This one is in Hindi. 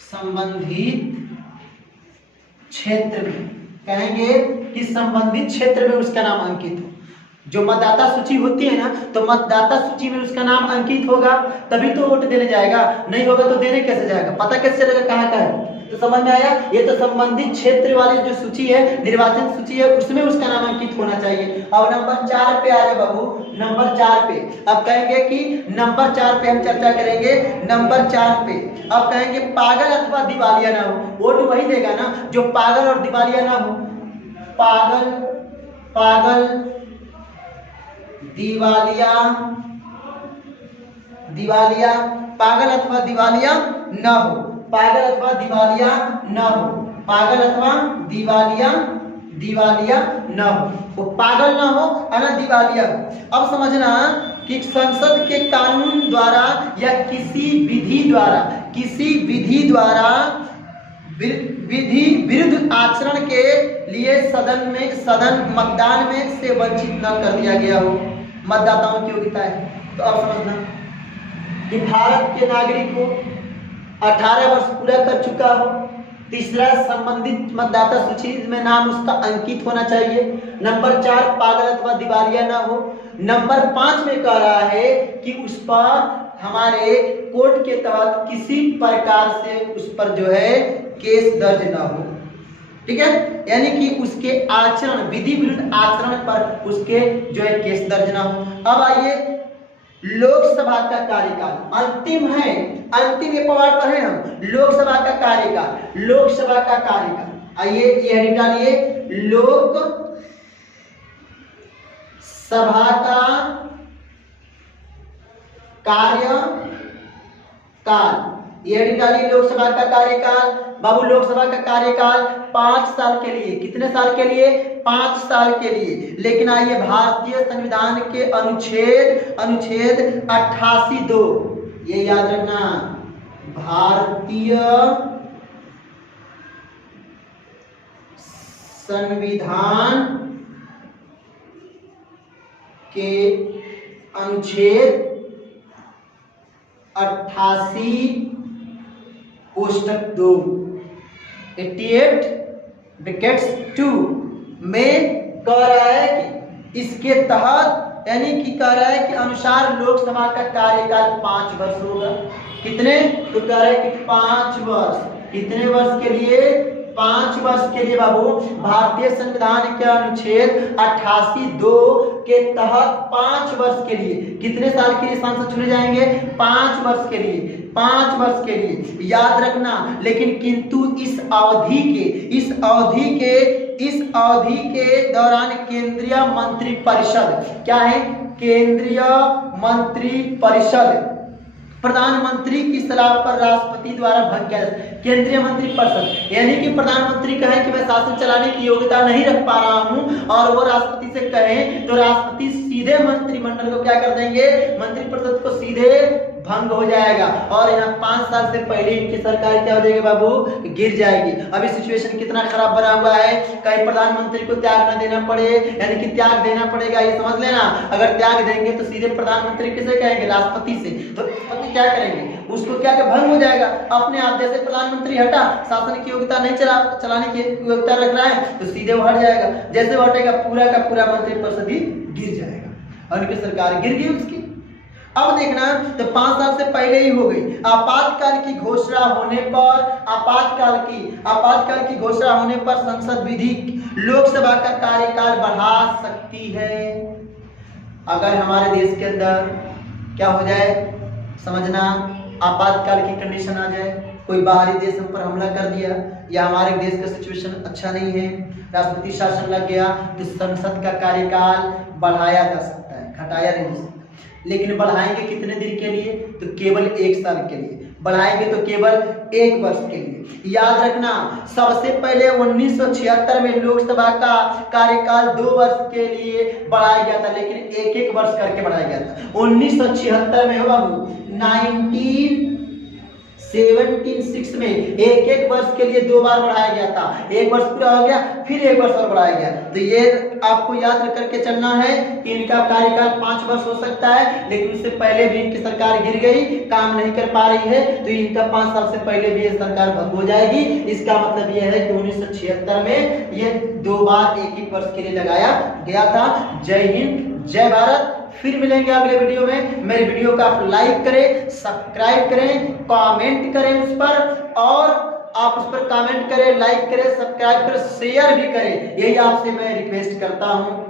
संबंधित क्षेत्र में, कहेंगे कि संबंधित क्षेत्र में उसका नाम अंकित हो। जो मतदाता सूची होती है ना, तो मतदाता सूची में उसका नाम अंकित होगा तभी तो वोट देने जाएगा, नहीं होगा तो देने कैसे जाएगा, पता कैसे चलेगा कहाँ का है। तो समझ में आया, ये तो संबंधित क्षेत्र वाली जो सूची है, निर्वाचन सूची है, उसमें उसका नाम अंकित होना चाहिए। अब नंबर 4 पे आ जाए बाबू, नंबर 4 पे अब कहेंगे कि नंबर 4 पे हम चर्चा करेंगे। नंबर 4 पे अब कहेंगे पागल अथवा दिवालिया ना हो। वोट वही देगा ना जो पागल और दिवालिया ना हो। पागल दिवालिया पागल अथवा दिवालिया न हो। पागल अथवा दिवालिया न हो। पागल अथवा दिवालिया न हो। वो पागल ना हो और दिवालिया हो। अब समझना कि संसद के कानून द्वारा या किसी विधि द्वारा विधि विरुद्ध आचरण के लिए सदन मतदान में से वंचित न कर दिया गया हो। मतदाताओं की योग्यता है। तो अब समझना कि भारत के नागरिक को 18 वर्ष पूरा कर चुका हो। तीसरा, संबंधित मतदाता सूची में नाम उसका अंकित होना चाहिए। नंबर 4, पागल अथवा दिवालिया ना हो। नंबर 5 में कह रहा है कि उस पर हमारे कोर्ट के तहत किसी प्रकार से उस पर जो है केस दर्ज ना हो। ठीक है, यानी कि उसके आचरण, विधि विरुद्ध आचरण पर उसके जो है केस दर्ज ना हो। अब आइए लोकसभा का कार्यकाल अंतिम है, अंतिम एक पार्ट पर है हम। लोकसभा का कार्यकाल आइए ये हेडिंग डालिए, लोकसभा का कार्यकाल। ये हेडिंग डालिए, लोकसभा का कार्यकाल। बाबू लोकसभा का कार्यकाल 5 साल के लिए। कितने साल के लिए? 5 साल के लिए। लेकिन आइए भारतीय संविधान के अनुच्छेद 88(2), ये याद रखना, भारतीय संविधान के अनुच्छेद 88(2) 88(2) में कह रहा है कि इसके तहत, यानी कि कह रहा है कि अनुसार लोकसभा का कार्यकाल 5 वर्ष होगा। कितने? तो कह रहा है कि 5 वर्ष। कितने वर्ष के लिए? 5 वर्ष के लिए बाबू। भारतीय संविधान के अनुच्छेद 88(2) के तहत 5 वर्ष के लिए। कितने साल के लिए सांसद चुने जाएंगे? 5 वर्ष के लिए। 5 वर्ष के लिए याद रखना। लेकिन किंतु इस अवधि के दौरान केंद्रीय मंत्रिपरिषद, क्या है? केंद्रीय मंत्रिपरिषद प्रधानमंत्री की सलाह पर राष्ट्रपति द्वारा भंग किया जाए। केंद्रीय मंत्रिपरिषद यानी कि प्रधानमंत्री कहे कि मैं शासन चलाने की योग्यता नहीं रख पा रहा हूं और वो राष्ट्रपति से कहे तो राष्ट्रपति सीधे मंत्रिमंडल को क्या कर देंगे? मंत्रिपरिषद को सीधे भंग हो जाएगा और यहाँ 5 साल से पहले इनकी सरकार क्या हो जाएगी बाबू? गिर जाएगी। अभी सिचुएशन कितना खराब बना हुआ है, कहीं प्रधानमंत्री को त्याग न देना पड़े, यानी कि त्याग देना पड़ेगा, ये समझ लेना। अगर त्याग देंगे तो सीधे प्रधानमंत्री किसे कहेंगे? राष्ट्रपति से। तो क्या करेंगे? उसको क्या भंग हो जाएगा अपने आप। जैसे प्रधानमंत्री हटा, शासन की योग्यता नहीं चलाने की योग्यता रख रहा है, तो सीधे वो हट जाएगा। जैसे वो हटेगा पूरा का पूरा मंत्रिपरिषद ही गिर जाएगा और उनकी सरकार गिर गई उसकी। अब देखना, तो 5 साल से पहले ही हो गई। आपातकाल की घोषणा होने पर संसद विधि लोकसभा का कार्यकाल बढ़ा सकती है। अगर हमारे देश के अंदर क्या हो जाए, समझना, आपातकाल की कंडीशन आ जाए, कोई बाहरी देश हम पर हमला कर दिया या हमारे देश का सिचुएशन अच्छा नहीं है, राष्ट्रपति शासन लग गया, तो संसद का कार्यकाल बढ़ाया जा सकता है, घटाया नहीं जा सकता। लेकिन बढ़ाएंगे कितने दिन के लिए? तो केवल 1 साल के लिए बढ़ाएंगे, तो केवल 1 वर्ष के लिए। याद रखना, सबसे पहले 1976 में लोकसभा का कार्यकाल 2 वर्ष के लिए बढ़ाया गया था, लेकिन 1-1 वर्ष करके बढ़ाया गया था। 1976 में हो बाबू, 1706 में एक एक वर्ष के लिए 2 बार बढ़ाया गया था। एक वर्ष पूरा हो गया, फिर एक वर्ष और बढ़ाया गया। तो ये आपको याद रख करके चलना है कि इनका कार्यकाल 5 वर्ष हो सकता है, लेकिन उससे पहले भी इनकी सरकार गिर गई, काम नहीं कर पा रही है, तो इनका 5 साल से पहले भी ये सरकार भंग हो जाएगी। इसका मतलब ये है कि 1976 में ये 2 बार एक ही वर्ष के लिए लगाया गया था। जय हिंद, जय भारत। फिर मिलेंगे अगले वीडियो में। मेरे वीडियो को आप लाइक करें, सब्सक्राइब करें, कमेंट करें उस पर, और आप उस पर कमेंट करें, लाइक करें, सब्सक्राइब करें, शेयर भी करें। यही आपसे मैं रिक्वेस्ट करता हूं।